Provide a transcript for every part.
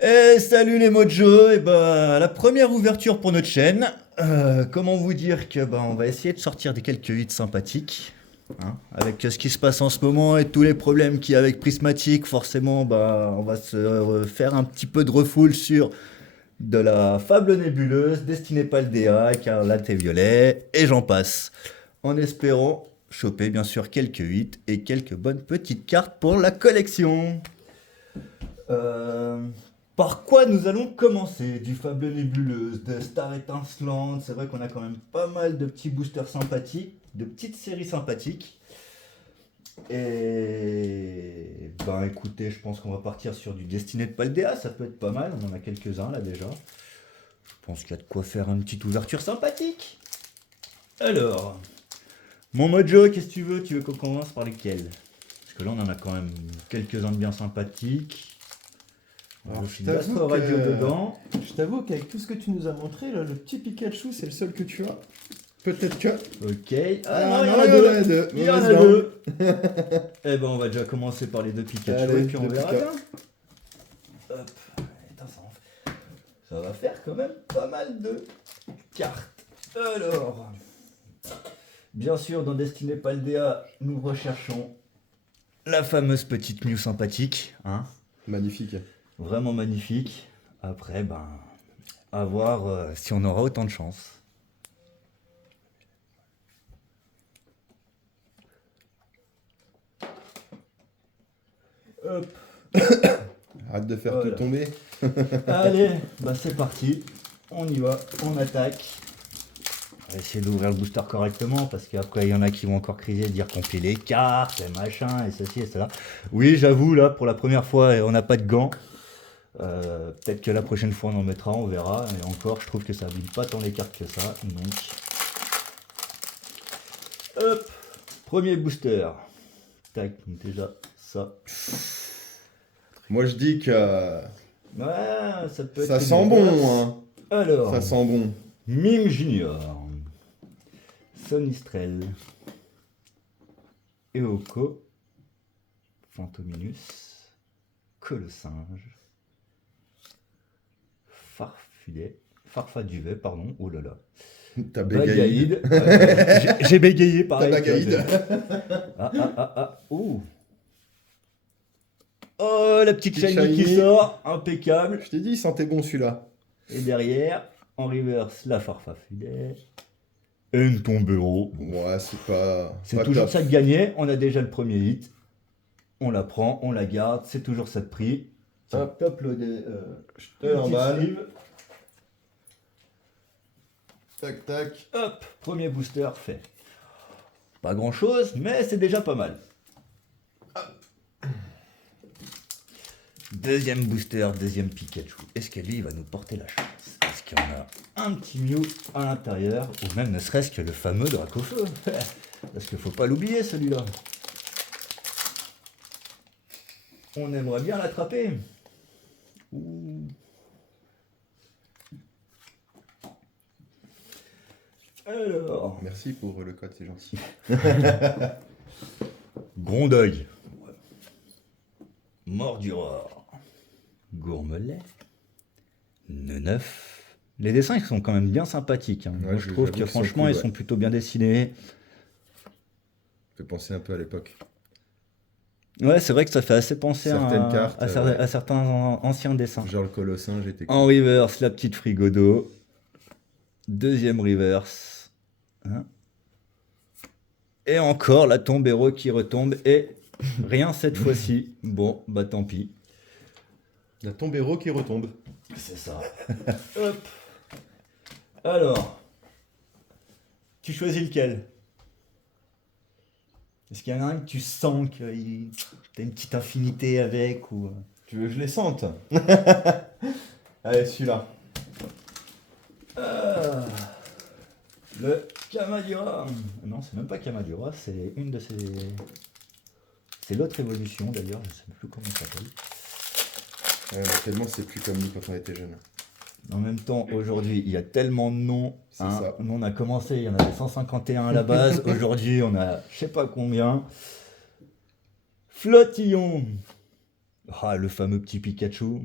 Salut les mojos, la première ouverture pour notre chaîne. Comment vous dire que on va essayer de sortir des quelques hits sympathiques. Hein, avec ce qui se passe en ce moment et tous les problèmes qu'il y a avec Prismatic, forcément on va se faire un petit peu de refoule sur de la fable nébuleuse, Destinée Paldea, Écarlate et Violet, et j'en passe. En espérant choper bien sûr quelques hits et quelques bonnes petites cartes pour la collection. Euh, Par quoi nous allons commencer? Du Fable Nébuleuse, de Star Étincelante. C'est vrai qu'on a quand même pas mal de petits boosters sympathiques, de petites séries sympathiques. Et écoutez, je pense qu'on va partir sur du Destiné de Paldea, ça peut être pas mal, on en a quelques-uns là déjà. Je pense qu'il y a de quoi faire une petite ouverture sympathique. Alors, mon mojo, qu'est-ce que tu veux? Tu veux qu'on commence par lesquels? Parce que là on en a quand même quelques-uns de bien sympathiques. Alors, Je suis d'Astro Radio dedans. je t'avoue qu'avec tout ce que tu nous as montré, là, le petit Pikachu, c'est le seul que tu as. Peut-être que. Ok. Ah non, non, il y en a deux. Il y en a Mauvaise deux. Eh ben, on va déjà commencer par les deux Pikachu Allez, et puis on deux verra Pika. bien. Hop. Putain, ça va faire quand même pas mal de cartes. Alors, bien sûr, dans Destinée Paldea, nous recherchons la fameuse petite Mew sympathique. Hein, Magnifique. vraiment magnifique. Après, à voir si on aura autant de chance. Hop. Arrête de faire Voilà. tout tomber. Allez, c'est parti. On y va, on attaque. On va essayer d'ouvrir le booster correctement parce qu'après il y en a qui vont encore crier, dire qu'on fait les cartes et machin et ceci et cela. Oui, j'avoue, là pour la première fois, on n'a pas de gants. Peut-être que la prochaine fois on en mettra, on verra. Et encore, je trouve que ça abîme pas tant les cartes que ça. Donc, hop, premier booster. Tac, donc déjà ça. Moi, je dis que Ouais, ça peut être. ça une sent reverse. bon, hein. Alors. Ça sent bon. Mime Junior, Sonistrel, Eoko, Fantominus, Colosinge, Farfaduvet, pardon, oh là là, T'as bégayé. Bagaïd, ouais, j'ai bégayé T'as pareil. bagaïd. Oh. Oh, la petite Petite shiny qui shiny. sort, impeccable. Je t'ai dit, il sentait bon celui-là. Et derrière, en reverse, la Farfafudet. Et une Tombero. Ouais, c'est pas. C'est pas toujours top. ça de gagner. On a déjà le premier hit. On la prend, on la garde. C'est toujours ça de prix. Hop. Top Je te l'emballe. sleeve. Tac, tac. Hop, premier booster fait. Pas grand chose, mais c'est déjà pas mal. Deuxième booster, deuxième Pikachu. Est-ce que lui il va nous porter la chance? Est-ce qu'il y en a un petit Mew à l'intérieur? Ou même ne serait-ce que le fameux Dracofeu? Parce qu'il faut pas l'oublier celui-là. On aimerait bien l'attraper. Ouh. Alors, Merci pour le code, c'est gentil. Grondeuil. Morduror. Gourmelet. Neuf. Les dessins ils sont quand même bien sympathiques. Hein. Ouais, Moi, je trouve j'avoue que qu'ils sont franchement cool, ils ouais. sont plutôt bien dessinés. Ça fait penser un peu à l'époque. Ouais, c'est vrai que ça fait assez penser Certaines cartes, ouais. à certains anciens dessins. Genre le Colossin, j'étais cool. En reverse, la petite Frigodo. Deuxième reverse. Hein. Et encore la Tombero qui retombe. Et rien cette fois-ci. Bon, tant pis. La Tombero qui retombe. C'est ça. Hop. Alors, tu choisis lequel? Est-ce qu'il y en a un que tu sens que t'as une petite infinité avec ou... Tu veux que je les sente? Allez, celui-là. Ah, le Camadura. Non, c'est même pas Camadura, c'est une de ses... C'est l'autre évolution d'ailleurs, je sais plus comment ça s'appelle. Ouais, mais tellement c'est plus comme nous quand on était jeune. En même temps, aujourd'hui, il y a tellement de noms. C'est Hein. ça. Nous, on a commencé, il y en avait 151 à la base. Aujourd'hui, on a je sais pas combien. Flottillon. Ah, le fameux petit Pikachu.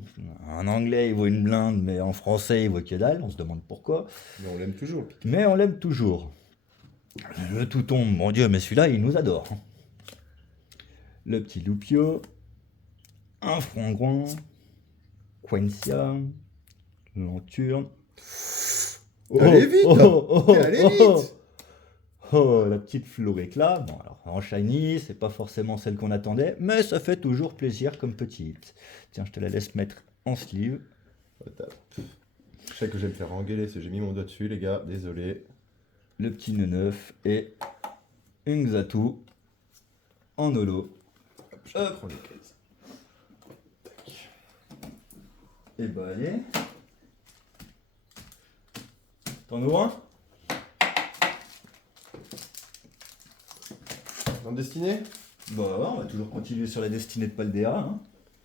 En anglais, il vaut une blinde, mais en français, il vaut que dalle. On se demande pourquoi. Mais on l'aime toujours, le Pikachu. Mais on l'aime toujours. Le touton, mon Dieu, mais celui-là, il nous adore. Le petit Loupio. Un frangouin. Quentia. Lanturne. Allez vite, allez vite. Oh, la petite Florécla. Bon, alors, en shiny, c'est pas forcément celle qu'on attendait, mais ça fait toujours plaisir comme petite. Tiens, je te la laisse mettre en sleeve. Attends. Je sais que je vais me faire engueuler si j'ai mis mon doigt dessus, les gars. Désolé. Le petit neuf et une Xatu en holo. Je prends les cases. Et bah allez. T'en ouvres un? En destinée? Bah ouais, on va toujours continuer sur la destinée de Paldea. Hein.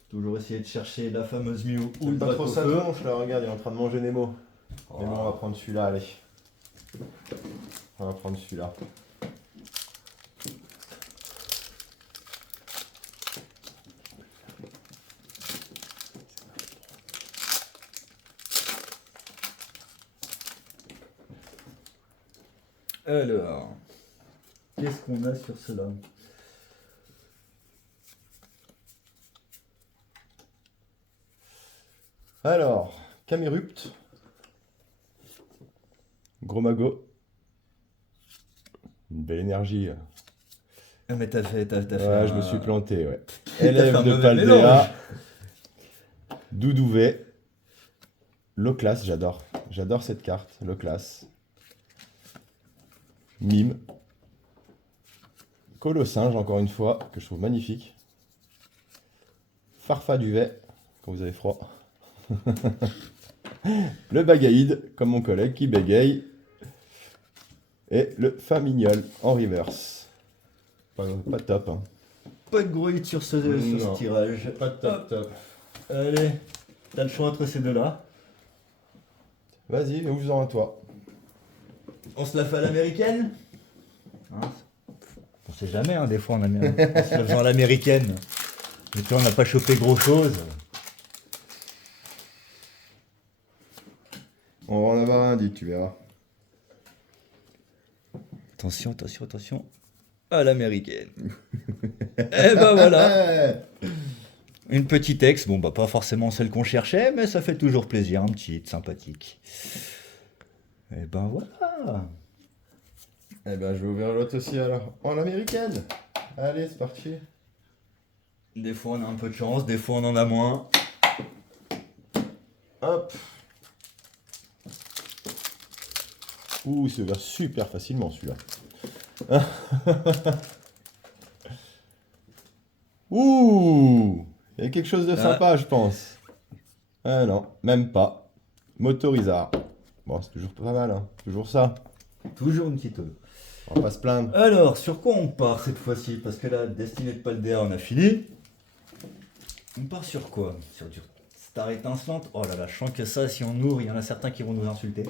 Toujours essayer de chercher la fameuse Mew ou le Pas trop sa Dracofeu. tronche là, regarde, il est en train de manger Nemo. Oh. Mais bon, on va prendre celui-là, allez. On va prendre celui-là. Alors, qu'est-ce qu'on a sur cela? Alors, Camerupt. Gros magot. Une belle énergie. Ah, mais t'as fait Ouais, je me suis planté, ouais. fait Élève un de mauvais mélange. Paldea. Doudouvet. Loclas, j'adore. J'adore cette carte, Loclas. Mime. Colossinge, encore une fois, que je trouve magnifique. Farfaduvet, quand vous avez froid. Le Bagaïde, comme mon collègue qui bégaye. Et le Famignol en reverse. Pas top, hein. Pas de gros hit sur ce Non. tirage. Pas top. Allez, t'as le choix entre ces deux-là. Vas-y, ouvre-en à toi. On se la fait à l'américaine, hein? On sait jamais, hein, des fois on se la fait à l'américaine. Mais toi, on n'a pas chopé gros-chose. On va en avoir un dit, tu verras. Attention, attention, attention. À l'américaine. Et ben voilà. Une petite ex, bon bah pas forcément celle qu'on cherchait, mais ça fait toujours plaisir, un petit hit sympathique. Et ben voilà. Eh ben, je vais ouvrir l'autre aussi alors. En américaine. Allez, c'est parti. Des fois on a un peu de chance, des fois on en a moins. Hop. Ouh, il se ouvert super facilement celui-là. Ouh, il y a quelque chose de sympa, je pense. Ah non, même pas. Motorizard. Bon, c'est toujours pas mal, hein. Toujours ça. Toujours une petite eau. On va pas se plaindre. Alors, sur quoi on part cette fois-ci? Parce que la destinée de Paldea, on a fini. On part sur quoi? Sur du Star étincelante? Oh là là, je sens que ça, si on ouvre, il y en a certains qui vont nous insulter.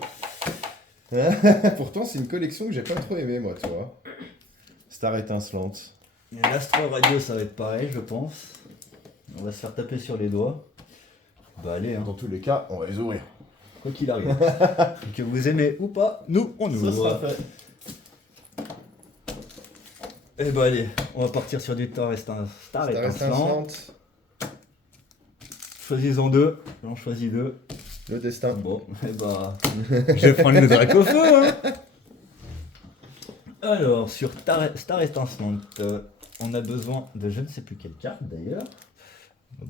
Pourtant, c'est une collection que j'ai pas trop aimée, moi, toi. Star étincelante. Et l'Astro Radio, ça va être pareil, je pense. On va se faire taper sur les doigts. Bah allez, hein. Dans tous les cas, on va les ouvrir. Quoi qu'il arrive. Que vous aimez ou pas, nous, on Ça ouvre. sera fait. Et bah allez, on va partir sur du Star Star étincelant. étincelante. Choisis-en deux. J'en choisis deux. Le destin. Bon, et bah, je vais prendre le Dracofeu, hein. Alors, sur Star étincelante, on a besoin de je ne sais plus quelle carte d'ailleurs. Bon.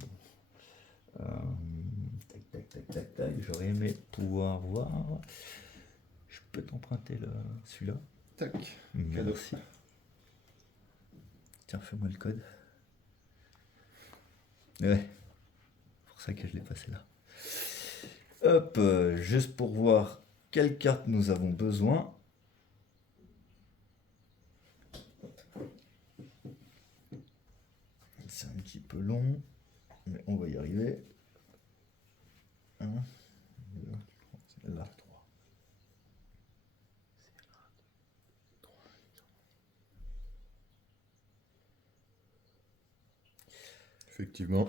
Tac, j'aurais aimé pouvoir voir. Je peux t'emprunter celui-là. Tac. Merci. Tiens, fais-moi le code. Ouais. C'est pour ça que je l'ai passé là. Hop, juste pour voir quelle carte nous avons besoin. C'est un petit peu long, mais on va y arriver. 1, 2, là, 3. Effectivement.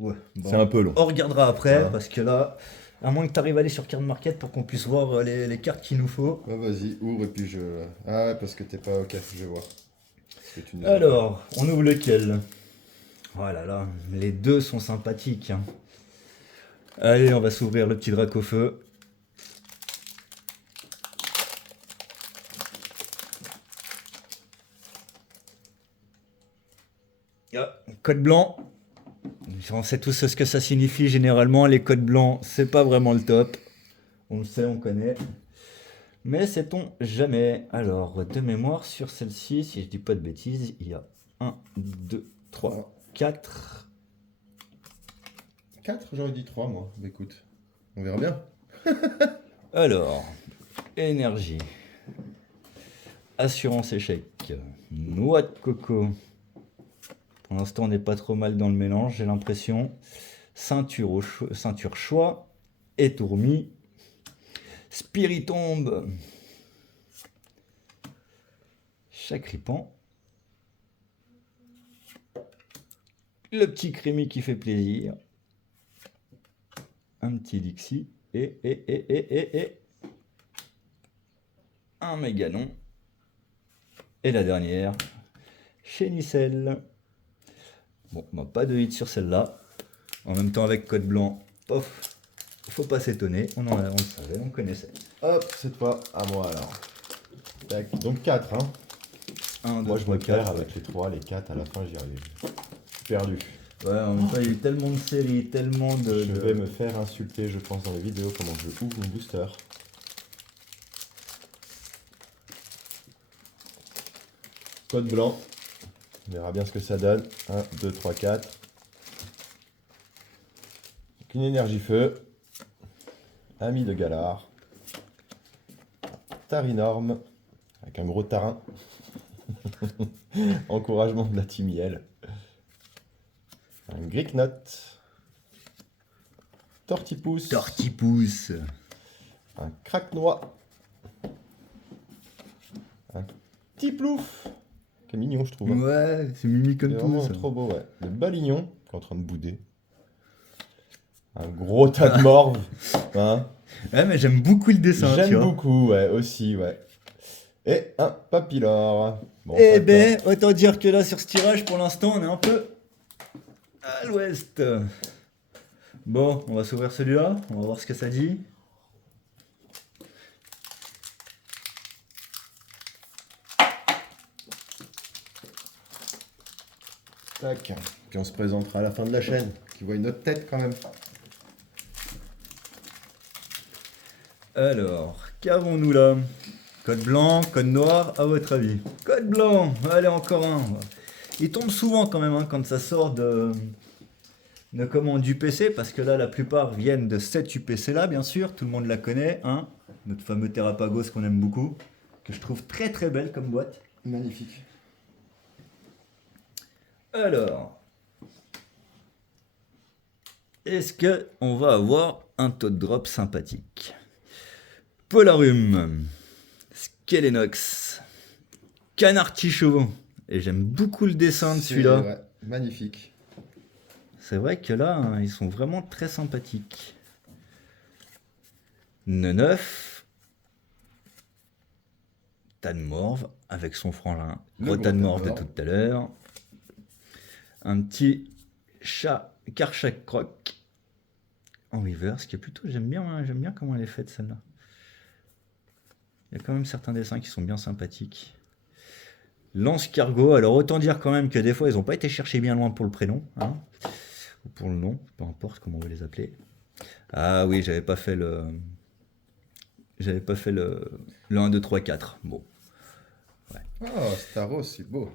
Ouais, bon, C'est un peu long. on regardera après, Voilà. parce que là, à moins que tu arrives à aller sur Card Market pour qu'on puisse voir les cartes qu'il nous faut. Ouais, vas-y, ouvre et puis je... Ah ouais, parce que t'es pas... Ok, je vois. Parce que tu nous as- Alors, on ouvre lequel? Voilà, là, les deux sont sympathiques, hein. Allez, on va s'ouvrir le petit drac au feu. Ah, code blanc. On sait tous ce que ça signifie généralement. Les codes blancs, c'est pas vraiment le top. On le sait, on connaît. Mais sait-on jamais? Alors, de mémoire, sur celle-ci, si je dis pas de bêtises, il y a 1, 2, 3, 4. 4, j'aurais dit 3, moi. Bah écoute, on verra bien. Alors, énergie, assurance échec, noix de coco. Pour l'instant, on n'est pas trop mal dans le mélange, j'ai l'impression. Ceinture choix, étourmi, spiritombe, chacripan, le petit crémi qui fait plaisir, un petit Dixie et un méganon. Et la dernière, Chénicelle. Bon, bah, pas de hit sur celle-là. En même temps, avec code blanc, pof, faut pas s'étonner. On le savait, on connaissait. Hop, cette fois, à moi alors. Tac. Donc 4, hein. 1, 2, Moi, je 3, me perds 4. avec les 3, les 4, à la fin, j'y arrive. Perdu. Ouais, en même temps, il y a eu tellement de séries, tellement de. Je vais me faire insulter, je pense, dans les vidéos, comment je ouvre mon booster. Code blanc. On verra bien ce que ça donne. 1, 2, 3, 4. Donc une énergie feu. Ami de Galard. Tarinorme. Avec un gros tarin. Encouragement de la Timiel. Un Gricknot. Tortipousse. Tortipousse. Un craque-noix. Un petit plouf. C'est mignon, je trouve. Ouais, c'est mimi comme C'est tout. vraiment Ça. trop beau, ouais. Le balignon, qui est en train de bouder. Un gros tas de morve. Hein. Ouais, mais j'aime beaucoup le dessin, tu J'aime vois. beaucoup, ouais, aussi, ouais. Et un papillore. Bon, Eh pas ben, autant dire que là, sur ce tirage, pour l'instant, on est un peu à l'ouest. Bon, on va s'ouvrir celui-là, on va voir ce que ça dit. Tac. Puis on se présentera à la fin de la chaîne, qui voit une autre tête quand même. Alors, qu'avons-nous là? Code blanc, code noir, à votre avis? Code blanc, allez, encore un. Il tombe souvent quand même hein, quand ça sort de commande UPC, parce que là, la plupart viennent de cette UPC là, bien sûr, tout le monde la connaît, hein, notre fameux Terrapagos qu'on aime beaucoup, que je trouve très très belle comme boîte. Magnifique. Alors, est-ce que on va avoir un taux de drop sympathique? Polarum, Skelenox, Canard Tichot, et j'aime beaucoup le dessin de celui-là. Ouais, magnifique. C'est vrai que là, hein, ils sont vraiment très sympathiques. Neuf, Tanmorve avec son frangin, Le gros gros Tanmorve de Tanmorve. tout à l'heure. Un petit chat Karchak Croc en reverse, qui est plutôt, j'aime bien comment elle est faite celle-là. Il y a quand même certains dessins qui sont bien sympathiques. Lance Cargo, alors autant dire quand même que des fois ils n'ont pas été chercher bien loin pour le prénom, hein, ou pour le nom, peu importe comment on va les appeler. Ah oui, j'avais pas fait le 1, 2, 3, 4. Bon. Oh, Staros, c'est beau.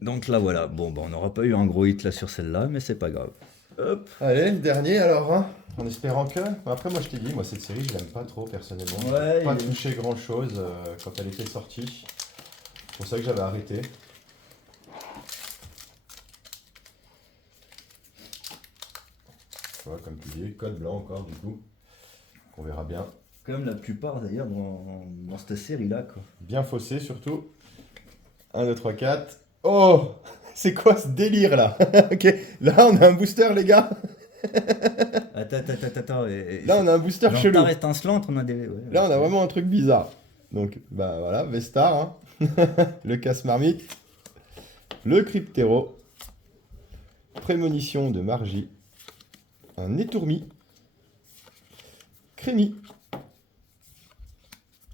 Donc là voilà, bon bah, on n'aura pas eu un gros hit là sur celle-là, mais c'est pas grave. Hop. Allez, le dernier alors, hein, en espérant que... Après, moi je t'ai dit, moi cette série, je l'aime pas trop personnellement. Ouais, J'ai pas il est- touché grand chose quand elle était sortie. C'est pour ça que j'avais arrêté. Voilà, comme tu dis, code blanc encore du coup. On verra bien. Comme la plupart d'ailleurs dans cette série-là, quoi. Bien faussé surtout. 1, 2, 3, 4. Oh C'est quoi ce délire là? Ok, là on a un booster les gars. Attends. Là on a un booster Dans chelou. Star étincelante, on a des. Ouais, Là on a vraiment un truc bizarre. Donc bah voilà, Vestar, hein. Le casse-marmite, le Cryptero, Prémonition de Margie, un Étourmi, Crémy,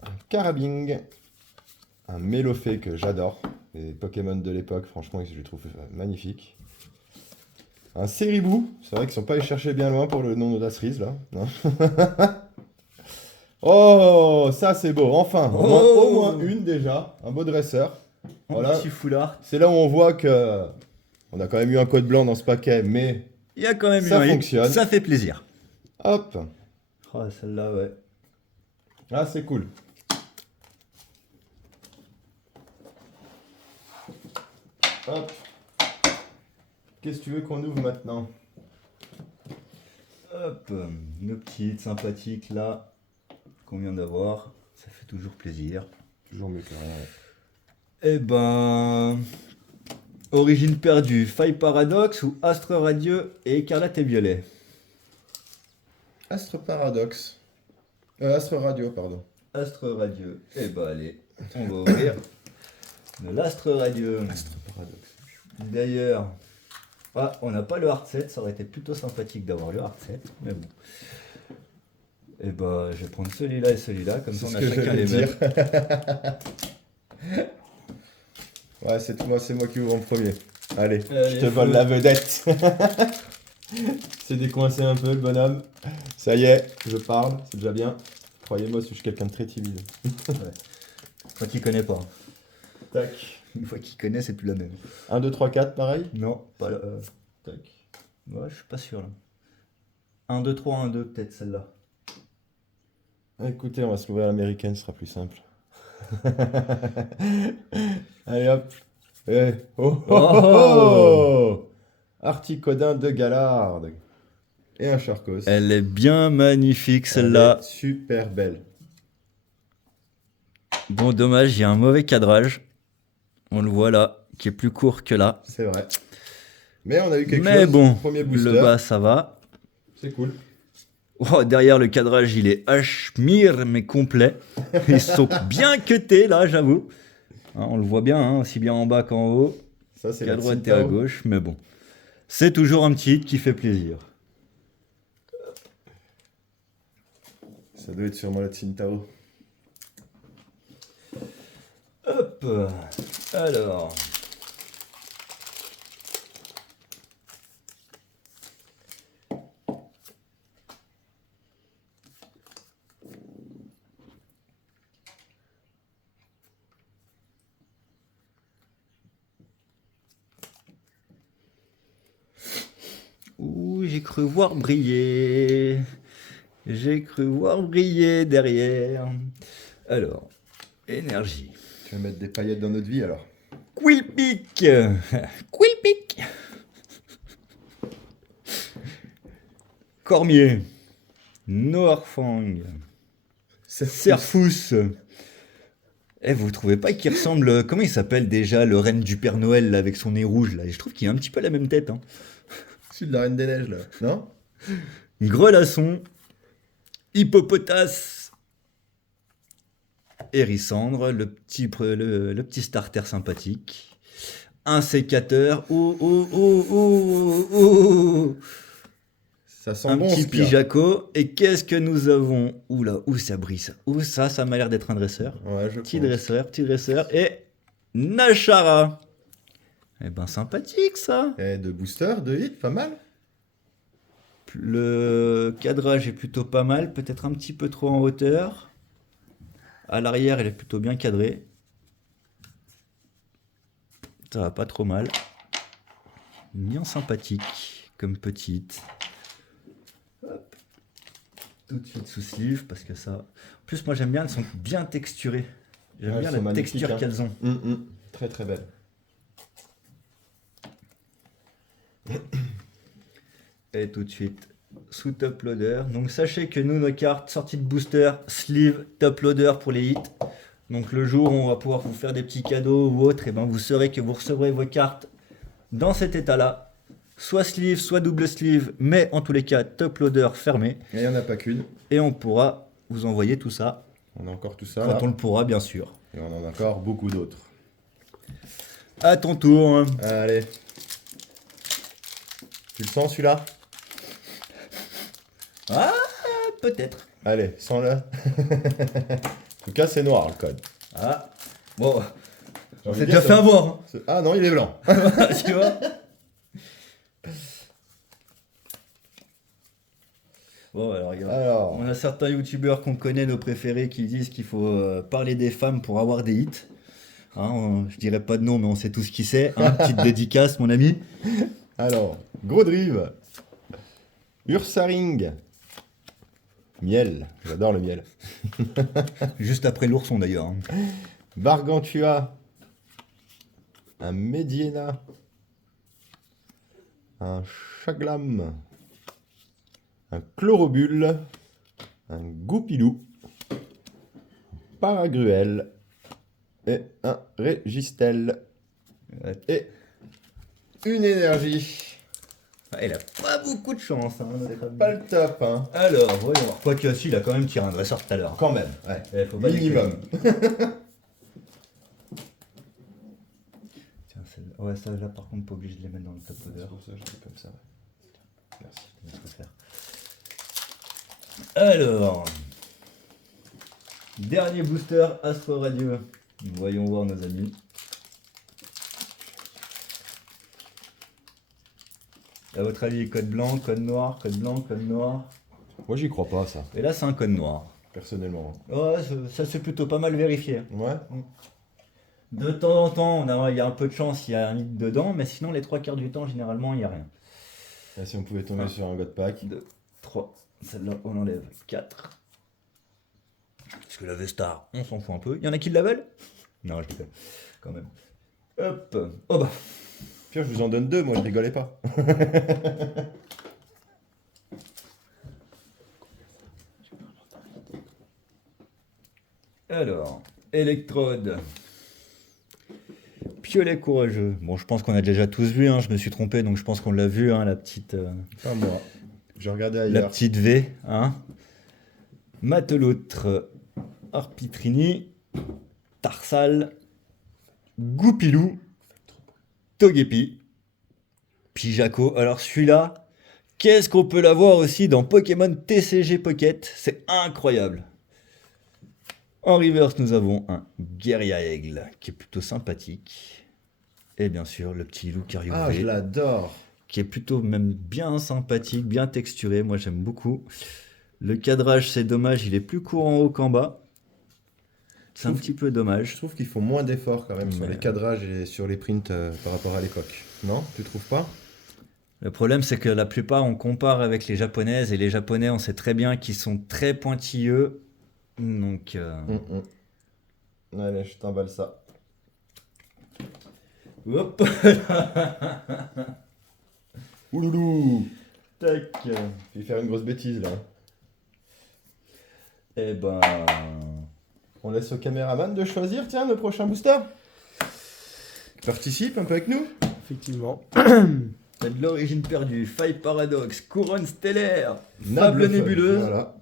un Carabing, un Mélofée que j'adore, les Pokémon de l'époque, franchement je les trouve magnifiques. Un Séribou, c'est vrai qu'ils sont pas allés chercher bien loin pour le nom d'Astris là. Non. Oh, ça c'est beau, enfin, au moins une déjà, un beau dresseur. Un Voilà. petit foulard. C'est là où on voit que on a quand même eu un code blanc dans ce paquet, mais Il y a quand même ça eu un hit. fonctionne. Ça fait plaisir. Hop, Oh, celle-là, ouais. ah c'est cool. Hop. Qu'est-ce que tu veux qu'on ouvre maintenant? Hop, nos petites sympathiques là, qu'on vient d'avoir. Ça fait toujours plaisir. Toujours mieux que rien. Eh ben. Origine perdue, Faille Paradoxe ou Astre Radieux et Écarlate et Violet. Astre Paradoxe. Astre Radio, pardon. Astre Radieux. Eh ben allez, on va ouvrir de l'Astre Radieux. Astre Paradoxe. D'ailleurs, on n'a pas le hard set, ça aurait été plutôt sympathique d'avoir le hard set, mais bon. Et bah, je vais prendre celui-là et celui-là, comme ça on a chacun les mêmes. Ouais, c'est moi qui ouvre en premier. Allez, Allez, je te vole la vedette. C'est décoincé un peu le bonhomme. Ça y est, je parle, c'est déjà bien. Croyez-moi, je suis quelqu'un de très timide. Quand il connaît pas. Tac. Une fois qu'il connaît, c'est plus la même. 1, 2, 3, 4, pareil. Non, pas là. Tac. Ouais, je suis pas sûr là. 1, 2, 3, 1, 2, peut-être celle-là. Écoutez, on va se l'ouvrir à l'américaine, ce sera plus simple. Allez hop. Eh, oh, oh, oh, oh. Articodin de Galarde. Et un Charcos. Elle est bien magnifique Elle celle-là. est super belle. Bon, dommage, il y a un mauvais cadrage. On le voit là, qui est plus court que là. C'est vrai. Mais on a eu quelque Mais chose. bon, Premier booster. le bas ça va. C'est cool. Oh, derrière le cadrage, il est Ashmir, mais complet. Ils sont bien cutés là, j'avoue. Hein, on le voit bien, hein, aussi bien en bas qu'en haut, Ça, c'est qu'à la droite et à Tsingtao. gauche, mais bon. C'est toujours un petit hit qui fait plaisir. Ça doit être sûrement la Tsingtao. Hop, alors. Ouh, j'ai cru voir briller. J'ai cru voir briller derrière. Alors, énergie. Tu vas mettre des paillettes dans notre vie alors. Quillpick. Quillpick. Cormier. Noirfang. Serfous. Eh, vous trouvez pas qu'il ressemble... Comment il s'appelle déjà, le renne du Père Noël là, avec son nez rouge là? Je trouve qu'il a un petit peu la même tête. Hein. Celui de la Reine des Neiges là. Non? Grelasson. Hippopotas. Hérissandre, le petit starter sympathique. Un sécateur. Oh. Ça sent Un bon petit ce qu'il y a. pijaco. Et qu'est-ce que nous avons? Oula, où ça brille ça? Où ça m'a l'air d'être un dresseur. Ouais, je Petit pense. dresseur. Et Nashara. Eh ben, sympathique ça. Et de booster, de hit, pas mal. Le cadrage est plutôt pas mal, peut-être un petit peu trop en hauteur. À l'arrière, elle est plutôt bien cadrée. Ça va pas trop mal. Bien sympathique comme petite. Hop. Tout de suite sous sleeve parce que ça. En plus, moi j'aime bien, elles sont bien texturées. J'aime Ouais, bien elles sont la magnifiques, texture hein. qu'elles ont. Très très belle. Et tout de suite sous top loader. Donc sachez que nous, nos cartes sorties de booster, sleeve, top loader pour les hits. Donc le jour où on va pouvoir vous faire des petits cadeaux ou autre, et ben vous saurez que vous recevrez vos cartes dans cet état-là. Soit sleeve, soit double sleeve, mais en tous les cas, top loader fermé. Et il n'y en a pas qu'une. Et on pourra vous envoyer tout ça On a encore tout ça. quand Là. on le pourra, bien sûr. Et on en a encore beaucoup d'autres. À ton tour. Hein. Allez. Tu le sens celui-là? Ah, peut-être. Allez, sens-le. En tout cas, c'est noir le code. Ah, bon, J'ai on envie s'est de déjà dire, fait avoir. Hein. Ah non, il est blanc. Tu vois. Bon, alors, regarde. Alors, On a certains youtubeurs qu'on connaît, nos préférés, qui disent qu'il faut parler des femmes pour avoir des hits. Hein, je dirais pas de nom, mais on sait tous qui c'est. Hein, petite dédicace, mon ami. Gros drive. Ursaring. Miel. J'adore le miel. Juste après l'ourson d'ailleurs. Hein. Bargantua. Un Mediena. Un Chaglam. Un Chlorobule. Un Goupilou. Un Paragruel. Et un Régistel. Et une énergie. Ah, elle a pas beaucoup de chance. Hein, Pas le top, hein. Alors, voyons voir. Quoique, si, il a quand même tiré un dresseur tout à l'heure. Quand même, ouais. Faut pas Minimum. Tiens, celle-là. Ouais, ça là, par contre, pas obligé de les mettre dans le top C'est odeur. pour ça que je dis comme ça. Merci. Je vais faire. Alors, dernier booster Astro Radio. Voyons voir nos amis. À votre avis, code blanc, code noir, code blanc, code noir. Moi, j'y crois pas, ça, Et là, c'est un code noir. personnellement. Ouais, ça c'est plutôt pas mal vérifié. Ouais. De temps en temps, il y a un peu de chance, il y a un hit dedans, mais sinon, les trois quarts du temps, généralement, il n'y a rien. Et si on pouvait tomber sur un God Pack. 2, 3, celle-là, on enlève 4. Parce que la V-Star, on s'en fout un peu. Il y en a qui la veulent? Non, je déconne, quand même. Hop, oh bah. Puis je vous en donne 2, moi je rigolais pas. Alors, électrode. Piolet courageux. Bon, je pense qu'on a déjà tous vu, hein, je me suis trompé, donc je pense qu'on l'a vu, hein, la petite Pas moi. Je regardais ailleurs. V. Hein. Mateloutre, Arpitrini, Tarsal, Goupilou, Togepi, Pijaco. Alors celui-là, qu'est-ce qu'on peut l'avoir aussi dans Pokémon TCG Pocket? C'est incroyable. En reverse, nous avons un Guerria Aigle qui est plutôt sympathique. Et bien sûr, le petit Lucario Ah, V, je l'adore. qui est plutôt même bien sympathique, bien texturé. Moi, j'aime beaucoup. Le cadrage, c'est dommage, il est plus court en haut qu'en bas. C'est un petit peu Je dommage. trouve qu'ils font moins d'efforts quand même sur Mais- les cadrages et sur les prints par rapport à l'époque. Non? Tu trouves pas? Le problème, c'est que la plupart, on compare avec les japonaises. Et les japonais, on sait très bien qu'ils sont très pointilleux. Donc, Allez, je t'emballe ça. hop, Ouloulou! tac. Je vais faire une grosse bêtise là. Et ben, On laisse au caméraman de choisir, tiens, le prochain booster. Participe un peu avec nous. Effectivement. t'as de l'origine perdue, faille paradoxe, couronne stellaire, fable Nable nébuleuse. Voilà.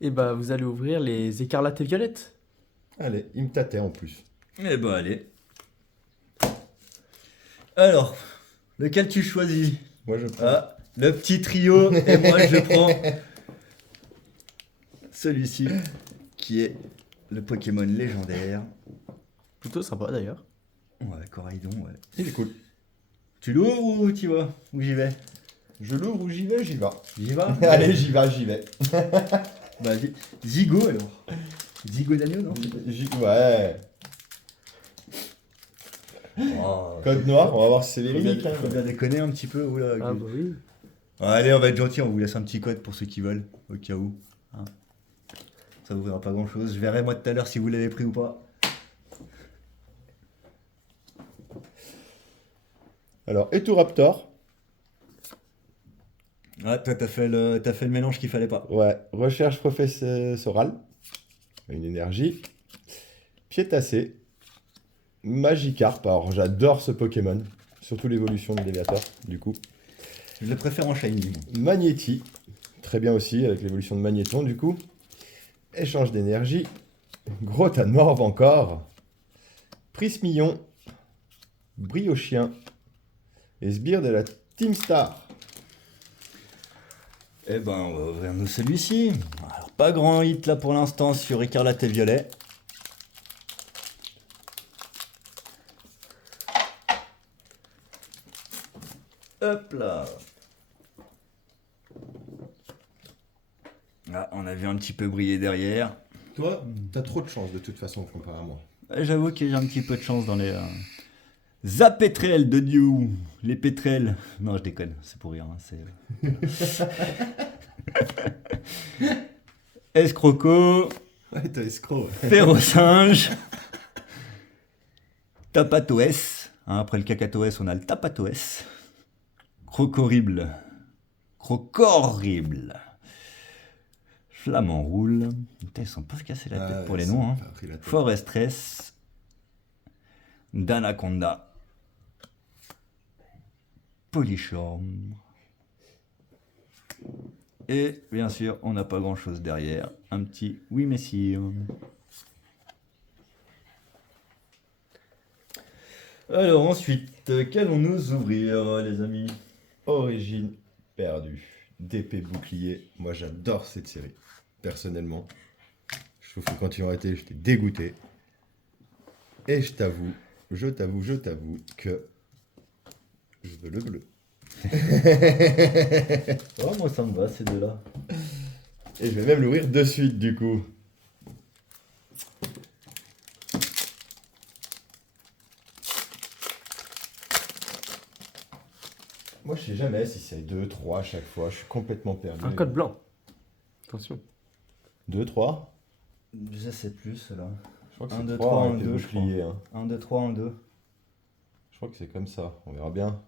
Et bah vous allez ouvrir les écarlates et violettes. Allez, il me tâtait en plus. Eh ben, allez. Alors, lequel tu choisis? Moi je prends. Ah, le petit trio, et moi je prends celui-ci, qui est le Pokémon légendaire. Plutôt sympa d'ailleurs. Ouais, Coraidon, ouais. Il est cool. Tu l'ouvres ou tu vas? Ou j'y vais? Je l'ouvre ou j'y vais? J'y vais. J'y vas? Allez, j'y vais, j'y vais. Bah, Zigo alors. Zigo d'agneau, non? Ouais. Oh, Code noir, on va voir si c'est faut véridique. bien, faut bien déconner un petit peu. Oula, Ah bah oui. Allez, on va être gentil, on vous laisse un petit code pour ceux qui veulent, au cas où. Hein. Ça vous verra pas grand chose. Je verrai moi tout à l'heure si vous l'avez pris ou pas. Alors, Eturaptor. Ah, toi, t'as fait le mélange qu'il fallait pas. Ouais, recherche professorale. Une énergie. Piétassé. Magikarp. Alors, j'adore ce Pokémon. Surtout l'évolution de Léviator, du coup. Je le préfère en shiny. Magnéti. Très bien aussi, avec l'évolution de Magnéton, du coup. Échange d'énergie. Grothanorve encore. Prismillon. Briochien. Et Sbire de la Team Star. Eh ben, on va ouvrir nous celui-ci. Alors, pas grand hit là pour l'instant sur Écarlate et Violet. Hop là. Ah, on a vu un petit peu briller derrière. Toi, t'as trop de chance de toute façon comparé à moi. J'avoue que j'ai un petit peu de chance dans les zapétrels de Dieu. Les pétrels. Non, je déconne, c'est pour rire. Hein, c'est... Escroco, Ouais, t'as escroc. Férocinge, Tapatoès. Hein, après le Cacatoès, on a le Tapatoès. Crocorrible. Crocorrible. Flamant roule. Putain, ils sont pas se casser la tête pour les noms. Hein. Forestress. Danaconda. Polychorme. Et bien sûr, on n'a pas grand chose derrière. Un petit oui messire. Alors ensuite, qu'allons-nous ouvrir les amis? Origine perdue. D'épée bouclier. Moi, j'adore cette série. Personnellement. Je trouve que quand ils ont arrêté, j'étais dégoûté. Et je t'avoue que je veux le bleu. Oh, moi ça me va ces deux-là. Et je vais même l'ouvrir de suite du coup. Moi je sais jamais si c'est 2, 3 à chaque fois, je suis complètement perdu. Un code blanc. Attention. 2, 3 Je sais plus là. Je crois que 1, c'est 2, 3 3, 1, avec les 2, je boucliers. Hein. 1, 2, 3, 1, 2. Je crois que c'est comme ça, on verra bien.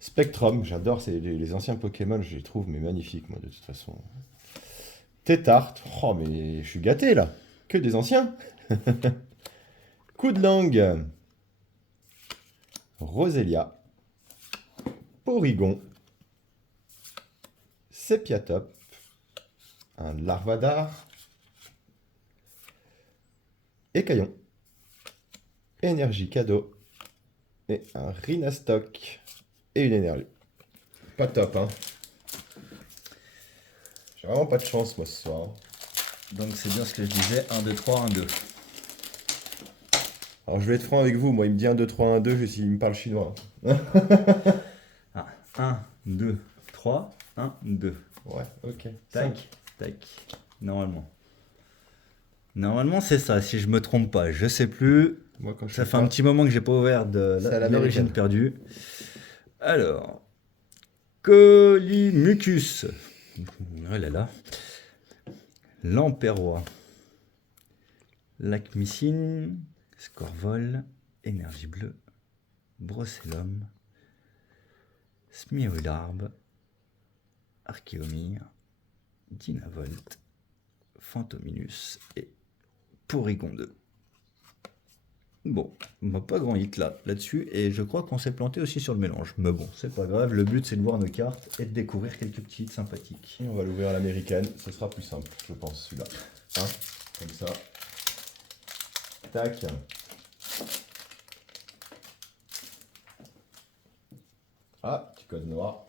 Spectrum, j'adore les anciens Pokémon, je les trouve mais magnifiques moi de toute façon. Tétart, oh mais je suis gâté là, que des anciens. Coup de langue. Roselia. Porygon. Sepiatop. Un Larvadar. Écaillon. Énergie cadeau. Et un Rhinastock. Et une énergie. Pas top, hein. J'ai vraiment pas de chance, moi, ce soir. Donc c'est bien ce que je disais, 1, 2, 3, 1, 2. Alors, je vais être franc avec vous. Moi, il me dit 1, 2, 3, 1, 2. Il me parle chinois. Ah, 1, 2, 3, 1, 2. Ouais, ok. Tac, tac. Normalement. Normalement c'est ça, si je me trompe pas. Je sais plus. Moi, quand je Ça sais fait un pas, petit moment que j'ai pas ouvert de C'est à l'origine l'américaine. perdue. Alors. Colimucus. Oh là là. Lamperrois. Lacmycine. Scorvol. Énergie bleue. Brocellum. Smirularbe. Archéomire. Dynavolt. Phantominus. Et Porygon 2. Bon, bah, pas grand hit là-dessus, et je crois qu'on s'est planté aussi sur le mélange. Mais bon, c'est pas grave, le but c'est de voir nos cartes et de découvrir quelques petits hits sympathiques. on va l'ouvrir à l'américaine. Ce sera plus simple, je pense, celui-là. Hein, comme ça. Tac. Ah, petit code noir.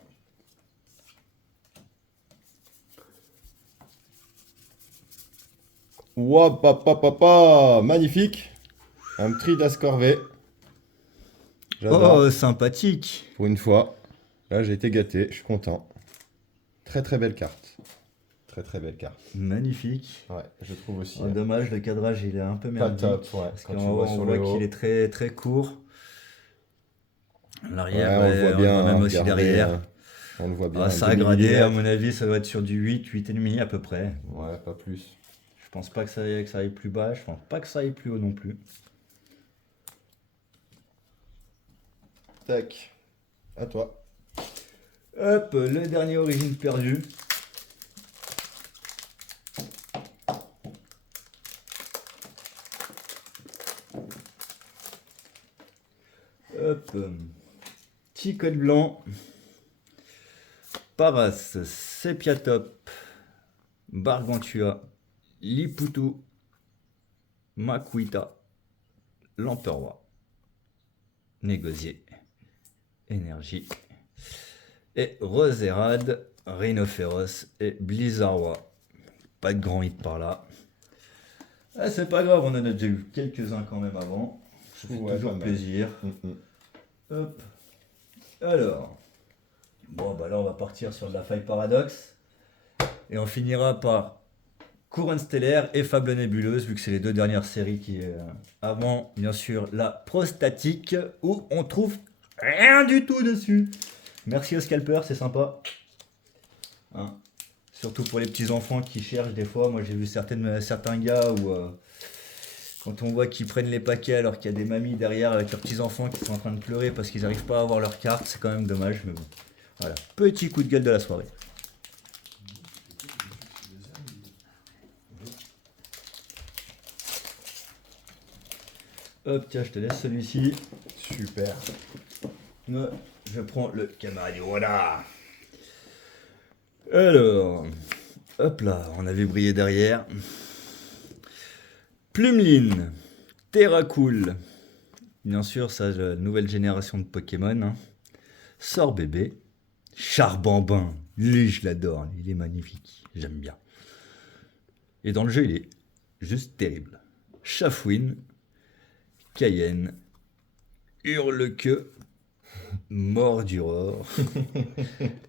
Ouah, papa, papa, magnifique. Un Tridas Corvée. J'adore. Oh, sympathique. Pour une fois. Là, j'ai été gâté, je suis content. Très très belle carte. Très très belle carte. Magnifique. Ouais, je trouve aussi. Oh, dommage, le cadrage il est un peu Pas merdique. top, ouais. Parce Quand qu'on tu vois on sur voit le haut. qu'il est très très court. L'arrière, Ouais, on le voit bien. même aussi regardez, derrière. hein. On le voit bien. Ah, ça a gradé, à mon avis, ça doit être sur du 8, 8,5 à peu près. Ouais, pas plus. Je pense pas que ça aille plus bas, je pense pas que ça aille plus haut non plus. Tac. À toi. Hop, le dernier origine perdue. Petit code blanc. Paras, Sepiatop, Bargantua, Liputu, Makuita, Lamperoi, Négosier, Énergie, et Roserade, Rhinophéros et Blizzardwa. Pas de grand hit par là. Ah, c'est pas grave, on en a déjà eu quelques-uns quand même avant. Ça fait Ouais, toujours pas mal. plaisir. Mm. Hop. Alors. Bon, bah là, on va partir sur de la faille paradoxe. Et on finira par Couronne stellaire et Fable nébuleuse, vu que c'est les deux dernières séries qui avant, bien sûr, la prostatique, où on trouve rien du tout dessus. Merci au scalper, c'est sympa. Hein. Surtout pour les petits enfants qui cherchent des fois. Moi, j'ai vu certains gars où quand on voit qu'ils prennent les paquets alors qu'il y a des mamies derrière avec leurs petits enfants qui sont en train de pleurer parce qu'ils n'arrivent pas à avoir leur carte, c'est quand même dommage, mais bon. Voilà, petit coup de gueule de la soirée. Hop, tiens, je te laisse celui-ci. Super. Je prends le camarade voilà. Alors, hop là, on avait brillé derrière. Plumeline, Terracool. Bien sûr, ça, la nouvelle génération de Pokémon. Hein. Sort bébé. Charbambin. Lui, je l'adore. Il est magnifique. J'aime bien. Et dans le jeu, il est juste terrible. Chafouine. Cayenne. Hurle-queue. Morduror.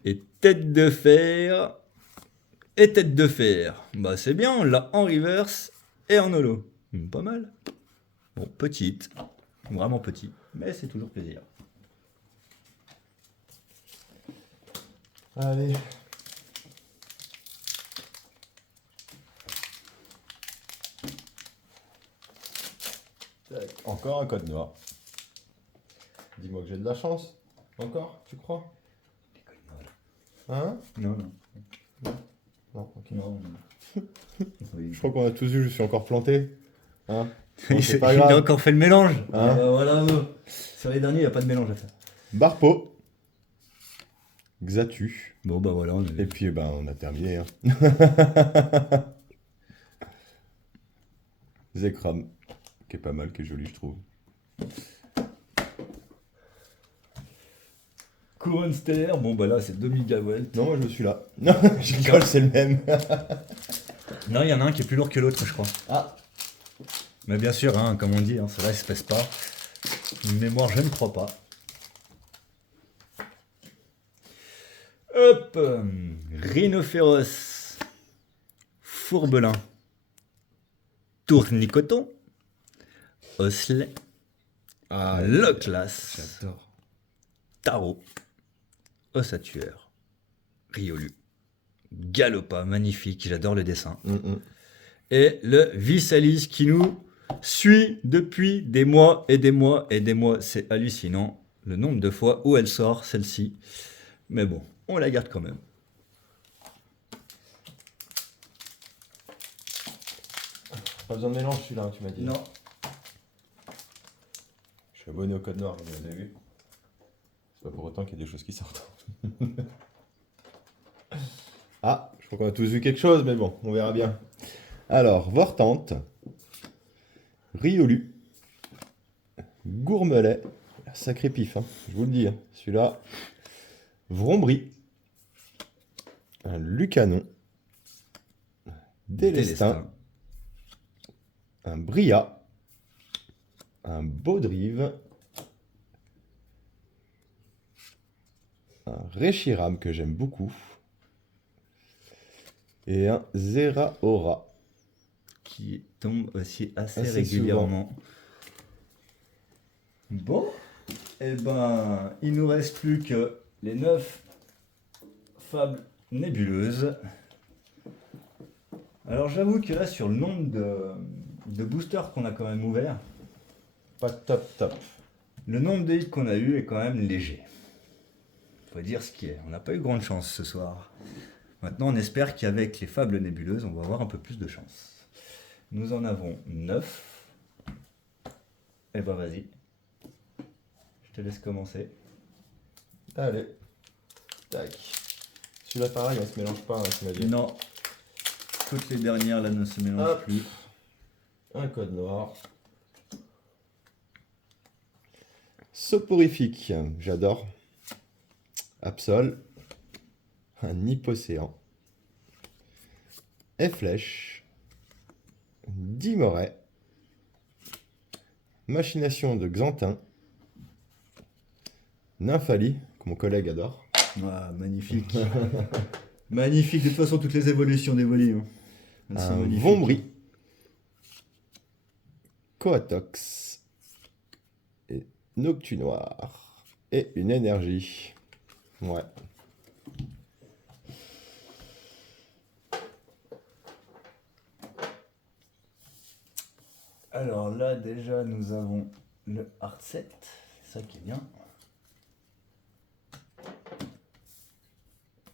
Et tête de fer. Et tête de fer. Bah, c'est bien, on l'a en reverse et en holo. Pas mal. Bon, petite. Vraiment petit. Mais c'est toujours plaisir. Allez. Tac. Encore un code noir. Dis-moi que j'ai de la chance. Encore, tu crois? Hein? Non, non. Non, ok. Non. Je crois qu'on a tous vu, je suis encore planté. Hein? Bon, Il c'est pas a grave. encore fait le mélange. Hein Voilà. Sur les derniers, il n'y a pas de mélange à faire. Barpo. Xatu. Bon, bah voilà. On Et puis, ben, on a terminé. Hein. Zekrom. Qui est pas mal, qui est joli, je trouve. Couronne stellaire. Bon, bah là, c'est 2000 Gawelt. Non, moi, je suis là. Non, je rigole, c'est le même. Non, il y en a un qui est plus lourd que l'autre, je crois. Ah. Mais bien sûr, hein, comme on dit, hein, cela ne se pèse pas. Une mémoire, je ne crois pas. Hop, Rhinophéros, Fourbelin, Tournicoton, Osselet, Loclas, J'adore. Tarot, Ossature, Riolu, Galopa, magnifique, j'adore le dessin. Et le Visalis qui nous suit depuis des mois et des mois et des mois. C'est hallucinant le nombre de fois où elle sort, celle-ci. Mais bon, on la garde quand même. Pas besoin de mélange celui-là, tu m'as dit. Non. Je suis abonné au code noir, vous avez vu. C'est pas pour autant qu'il y a des choses qui sortent. Ah, je crois qu'on a tous vu quelque chose, mais bon, on verra bien. Alors, Vortante, Riolu, Gourmelet, sacré pif, hein, je vous le dis, hein, celui-là, Vrombry, un Lucanon, Délestin, un Bria, un Baudrive, un Reshiram que j'aime beaucoup, et un Zeraora. Qui tombe aussi assez Assez régulièrement. Bon, et ben, il nous reste plus que les 9 fables nébuleuses. Alors j'avoue que là, sur le nombre de boosters qu'on a quand même ouvert, Pas top. le nombre de hits qu'on a eu est quand même léger. Faut dire ce qui est. On n'a pas eu grande chance ce soir. Maintenant, on espère qu'avec les fables nébuleuses, on va avoir un peu plus de chance. Nous en avons 9. Eh ben vas-y. Je te laisse commencer. Allez. Tac. Celui-là, pareil, on se mélange pas, hein, tu m'as dit. Non. Toutes les dernières là ne se mélangent Hop. plus. Un code noir. Soporifique, j'adore. Absol. Un hypocéan. Flèche. Dimoret. Machination de Xantin. Nymphalie, que mon collègue adore. Ah, magnifique. Magnifique. De toute façon, toutes les évolutions d'Evoli. Hein. Elles sont Un magnifiques. Vombry. Coatox. Et Noctu Noir. Et une énergie. Ouais. Alors là, déjà, nous avons le hard set. C'est ça qui est bien.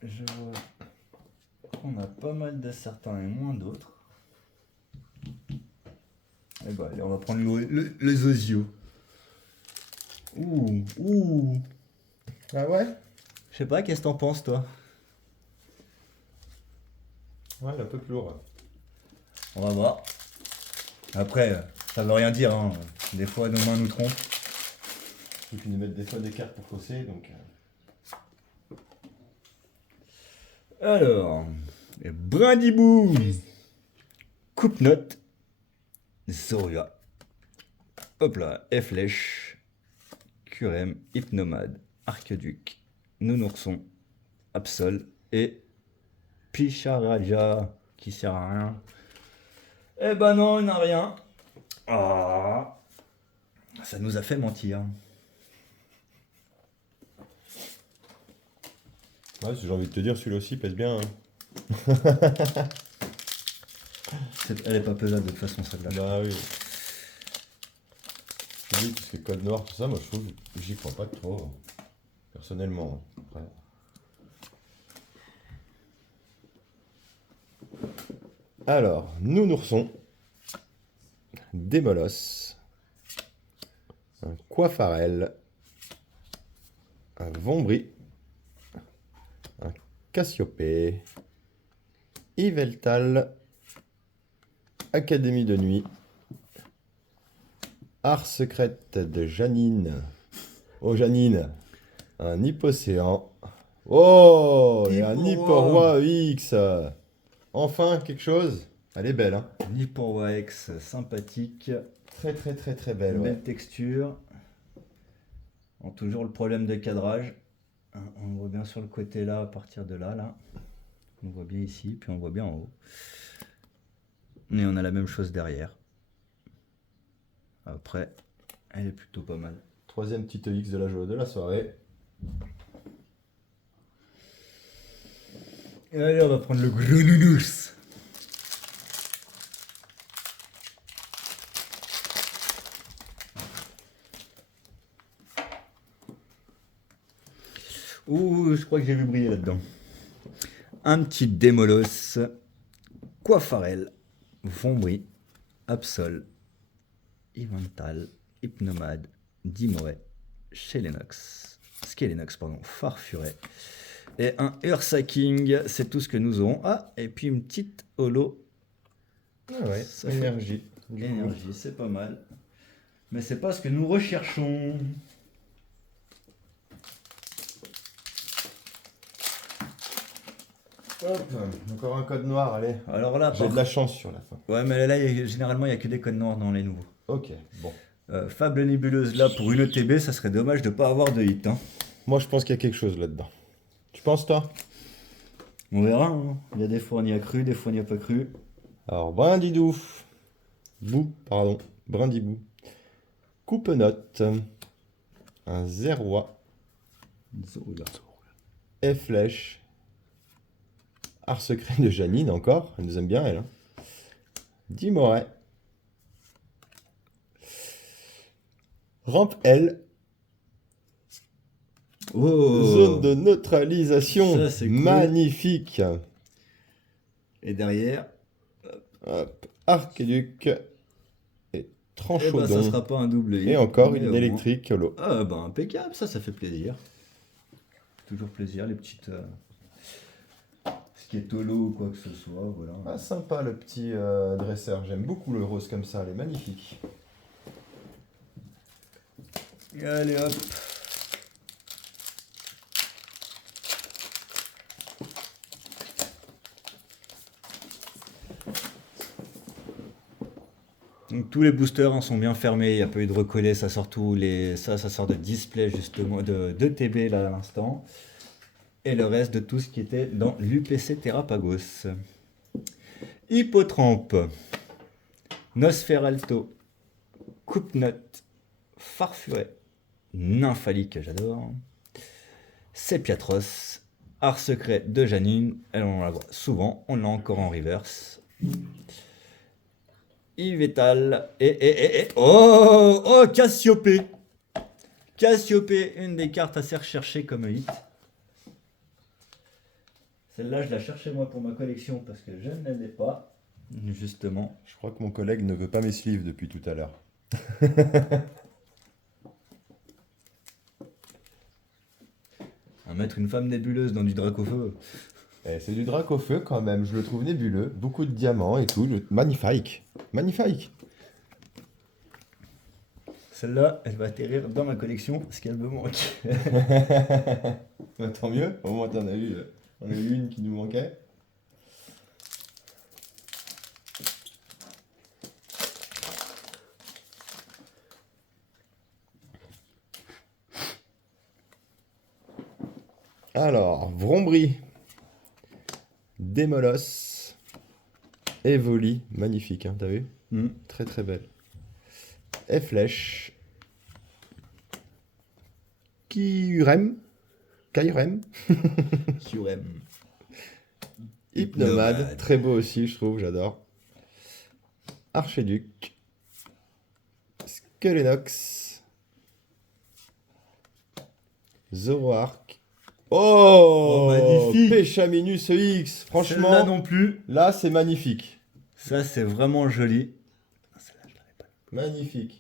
Je vois qu'on a pas mal de certains et moins d'autres. Et bah, allez, on va prendre les osios. Ouh. Ah ouais? Je sais pas, qu'est-ce que t'en penses, toi? Ouais, il est un peu plus lourd. On va voir. Après, ça veut rien dire, hein. Des fois, nos mains nous trompent. Faut qu'ils nous mettent des fois des cartes pour fausser, donc... Alors, Brindibou, Coupe-Note, Zoria, hop là, Flèche, Curem, Hypnomade, Arqueduc, Nounourson, Absol et Picharaja, qui sert à rien. Eh ben non, il n'a rien. Ah, ça nous a fait mentir. Ouais, j'ai envie de te dire, celui-là aussi pèse bien. Hein. Elle est pas pesable de toute façon, celle-là. Bah oui. Oui, tout ce qui est code noir, tout ça, moi je trouve, j'y crois pas trop. Personnellement. Après. Alors, Nounourson, Démolos, un Coiffarel, un Vombry, un Cassiopée, Yveltal, Académie de nuit, Art secrète de Janine. Oh Janine, un Hypocéan. Oh, et un Hipporoi. Hipporoi X. Enfin quelque chose. Elle est belle, hein. Hipporoi X, sympathique. Très très très très belle. Une Ouais. belle texture. Bon, toujours le problème de cadrage. On voit bien sur le côté là, à partir de là. On voit bien ici, puis on voit bien en haut. Et on a la même chose derrière. Après, elle est plutôt pas mal. Troisième petite X de la soirée. Et allez, on va prendre le gros nounous. Ouh, je crois que j'ai vu briller là-dedans. Un petit Démolos, Coiffarel, Vombry, Absol, Yveltal, Hypnomade, Dimoret, Skelenox, pardon, Farfuret. Et un Ursaking, c'est tout ce que nous aurons. Ah, et puis une petite holo. Ah ouais, Ça fait énergie. énergie, c'est pas mal. Mais c'est pas ce que nous recherchons. Hop, encore un code noir, allez. Alors là, J'ai de la chance sur la fin. ouais, mais là, généralement, il n'y a que des codes noirs dans les nouveaux. Ok, bon. Fable nébuleuse, là, pour une ETB, ça serait dommage de pas avoir de hit. Hein. Moi je pense qu'il y a quelque chose là-dedans. Tu penses toi? On verra. Hein. Il y a des fois, on y a cru, des fois, on n'y a pas cru. Alors, Brindibou. Coupe-note. Un Zerrois. Flèche. Art secret de Janine encore. Elle nous aime bien, elle. Hein. Dimoret. Rampe L. Oh. Zone de neutralisation. Ça, c'est cool. Magnifique. Et derrière, Hop. Arqueduc. Et ça Tranchaudon. sera pas un double hit. Et encore mais une au moins. électrique holo. Ah bah impeccable, ça fait plaisir. Toujours plaisir, les petites... ce qui est holo ou quoi que ce soit, voilà. Ah, sympa le petit dresseur. J'aime beaucoup le rose comme ça, elle est magnifique. Allez hop. Donc tous les boosters hein, sont bien fermés, il n'y a pas eu de recoller, ça sort ça sort de display justement, de TB là à l'instant. Et le reste de tout ce qui était dans l'UPC Terrapagos. Hippotrampe, Nosferalto, Coupe-Note, Farfuret, Nymphalique, j'adore, Sepiatros, Art Secret de Janine, elle on la voit souvent, on l'a encore en reverse. Yvetal oh Cassiopée. Cassiopée, une des cartes assez recherchées comme hit. Celle-là, je la cherchais moi pour ma collection parce que je ne l'ai pas, justement. Je crois que mon collègue ne veut pas mes sleeves depuis tout à l'heure. À mettre une femme nébuleuse dans du Dracofeu. C'est du drac au feu quand même, je le trouve nébuleux. Beaucoup de diamants et tout. Magnifique. Magnifique. Celle-là, elle va atterrir dans ma collection parce qu'elle me manque. Bah, tant mieux, au moins t'en as eu. On a eu une qui nous manquait. Alors, Vrombri, Démolos, Evoli, magnifique, hein, t'as vu? Très très belle. Et Flèche, Kyurem, Kyurem. Hypnomade, très beau aussi, je trouve, j'adore. Archéduc, Skelenox, Zoroark. Oh, magnifique. Péchaminus EX, Celle-là franchement, non plus. là c'est magnifique. Ça, c'est vraiment joli. Celle-là, je l'avais pas. Magnifique.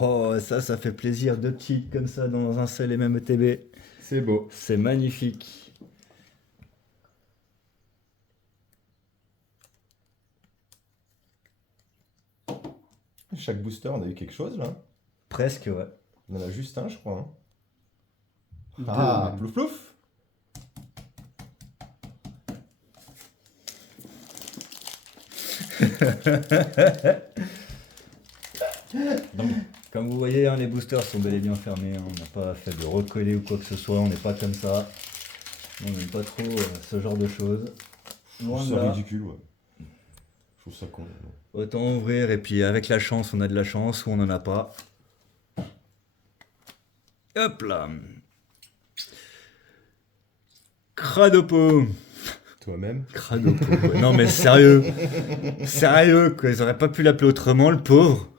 Oh, ça fait plaisir. Deux petites comme ça dans un seul et même ETB. C'est beau. C'est magnifique. Chaque booster, on a eu quelque chose là. Presque, ouais. On en a juste un, je crois. Hein. Deux, Ah, même. plouf plouf. Comme vous voyez, hein, les boosters sont bel et bien fermés. Hein. On n'a pas fait de recoller ou quoi que ce soit. On n'est pas comme ça. On n'aime pas trop ce genre de choses. Je Loin trouve de ça là. ridicule, ouais. Je trouve ça con. Non. Autant ouvrir et puis avec la chance, on a de la chance ou on n'en a pas. Hop là. Cradopo. Toi-même. Cradopo. Quoi. Non mais sérieux. Sérieux quoi. Ils auraient pas pu l'appeler autrement le pauvre.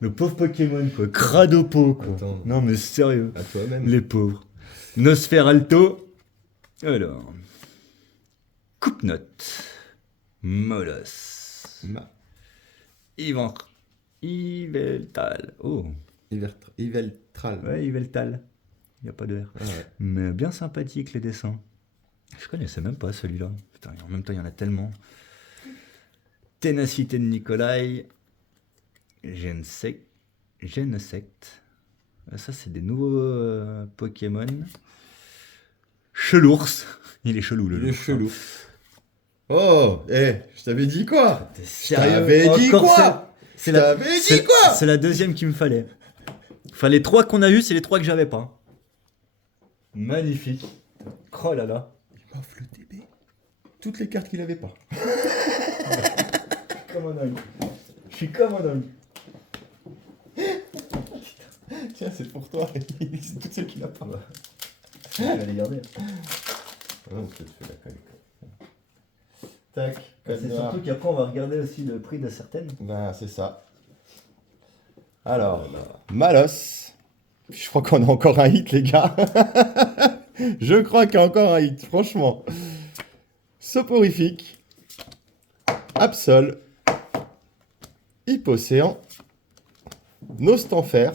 Le pauvre Pokémon quoi. Cradopo quoi. Attends. Non mais sérieux. À toi-même. Les pauvres. Nosferalto. Alors. Coupe-Note. Molos. Yveltal. Oh. Yveltral. Ouais, Yveltal. Il n'y a pas de R. Ah ouais. Mais bien sympathique les dessins. Je connaissais même pas celui-là. Putain, en même temps, il y en a tellement. Ténacité de Nikolai. Genesect. Ça, c'est des nouveaux Pokémon. Chelours. Il est chelou, le Il est lours, chelou. hein. Oh, je t'avais dit quoi? T'es Je sérieux? t'avais dit Encore quoi? C'est Je la... t'avais c'est- dit quoi? C'est la deuxième qu'il me fallait. Enfin, les trois qu'on a eu, c'est les trois que j'avais pas. Magnifique. Oh là là. Il m'offre le TB. Toutes les cartes qu'il avait pas. Comme un dingue. Je suis comme un dingue. Tiens, c'est pour toi. C'est toutes celles qu'il a pas. Je vais les garder. Ah non, je te fais la colle. Tac, code C'est noir. surtout qu'après, on va regarder aussi le prix de certaines. Ben, c'est ça. Alors, Malos. Je crois qu'on a encore un hit, les gars. Je crois qu'il y a encore un hit, franchement. Soporifique. Absol. Hypocéan, Nostanfer.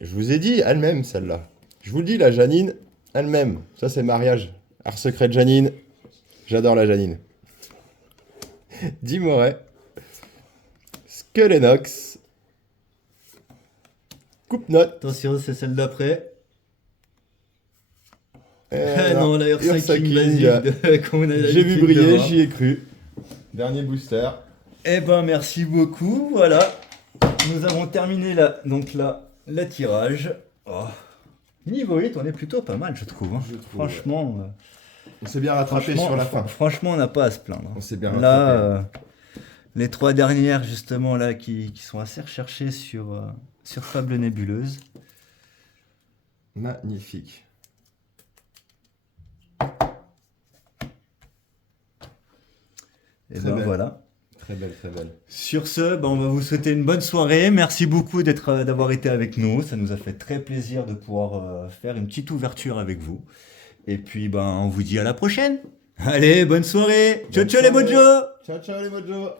Je vous ai dit, elle-même, celle-là. Je vous le dis, la Janine, elle-même. Ça, c'est mariage. Art secret de Janine. J'adore la Janine. Dimoret. Skelenox. Coupe-note. Attention, c'est celle d'après. Eh Non, la Ursa Ursa King King, basique qu'on a J'ai vu l'habitude de briller, voir. j'y ai cru. Dernier booster. Eh ben, merci beaucoup. Voilà. Nous avons terminé la tirage. Oh. Niveau 8, on est plutôt pas mal, je trouve. Hein. Je trouve, Franchement, On s'est bien rattrapé sur la fin. franchement, on n'a pas à se plaindre. On s'est bien Là, rattrapé. les 3 dernières, justement, là, qui sont assez recherchées sur Fable Nébuleuse. Magnifique. Et Très ben belle. voilà. Très belle, très belle. Sur ce, ben, on va vous souhaiter une bonne soirée. Merci beaucoup d'avoir été avec nous. Ça nous a fait très plaisir de pouvoir faire une petite ouverture avec vous. Et puis, ben, on vous dit à la prochaine. Allez, bonne soirée. Ciao, Bonne ciao les soirée. mojos. Ciao, ciao les mojos.